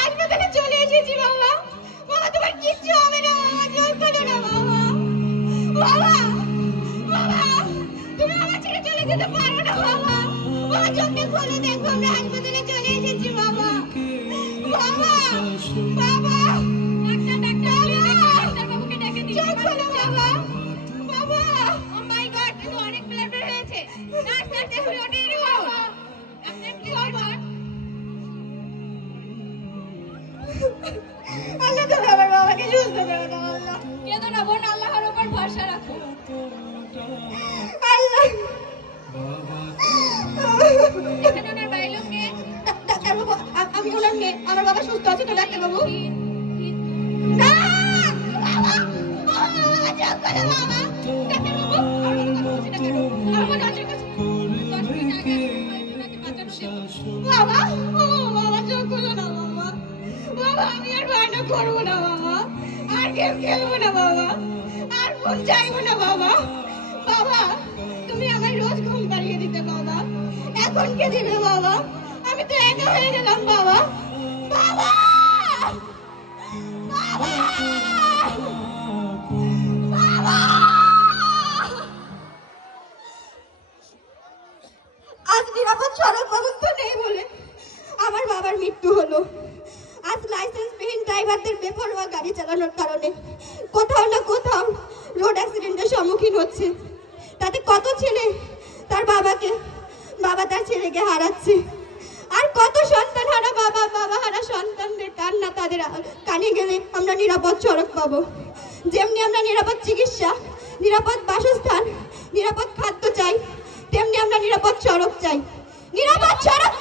হাসপাতালে চলে এসেছি, বাবা। বাবা, তোমার কিচ্ছু হবে না, বাবা। জোর করো না, বাবা। বাবা বাবা, তুমি আমার ছেড়ে চলে যেতে পারো না, বাবা। বাবা চোখে খোলো, দেখো, আমরা হাসপাতালে চলে এসেছি, বাবা। বাবা বাবা ডাক্তার ডাক্তার ডাক্তার বাবুকে ডেকে দিন চোখ খোলো, বাবা। আল্লাহ তুমি আমার বাবাকে সুস্থ করে দাও আল্লাহ কেঁদো না বোন আল্লাহর উপর ভরসা রাখো আল্লাহ এখানে ওনার বাড়ির লোক কে? ডাক্তারবাবু, আমি ওনার মেয়ে আমার বাবা সুস্থ আছে তো ডাক্তারবাবু না! বাবা! বাবা, বাবা, চোখ খোলো, বাবা! ডাক্তারবাবু, আমার বাবা কথা বলছে, ডাক্তারবাবু। আমার বাবা দরজার বাবা, আমি আর বায়না করব না বাবা। আর গেম খেলব না বাবা। আর ফোন চাইব না বাবা। বাবা, তুমি আমায় রোজ ঘুম পাড়িয়ে দিতে বাবা। এখন কে দিবে বাবা? আমি তো একা হয়ে গেলাম বাবা। আজ নিরাপদ সড়ক ব্যবস্থা নেই বলে আমার বাবার মৃত্যু হলো। আজ লাইসেন্সবিহীন ড্রাইভারদের বেপরোয়া গাড়ি চালানোর কারণে কোথাও না কোথাও রোড অ্যাক্সিডেন্টের সম্মুখীন হচ্ছে। তাতে কত ছেলে তার বাবাকে, বাবা তার ছেলেকে হারাচ্ছে। আর কত সন্তান হারা বাবা বাবা হারা সন্তানদের কান্না তাদের কানে গেলে আমরা নিরাপদ সড়ক পাবো। যেমনি আমরা নিরাপদ চিকিৎসা, নিরাপদ বাসস্থান, নিরাপদ খাদ্য চাই, তেমনি আমরা নিরাপদ সড়ক চাই। নিরাপদ সড়ক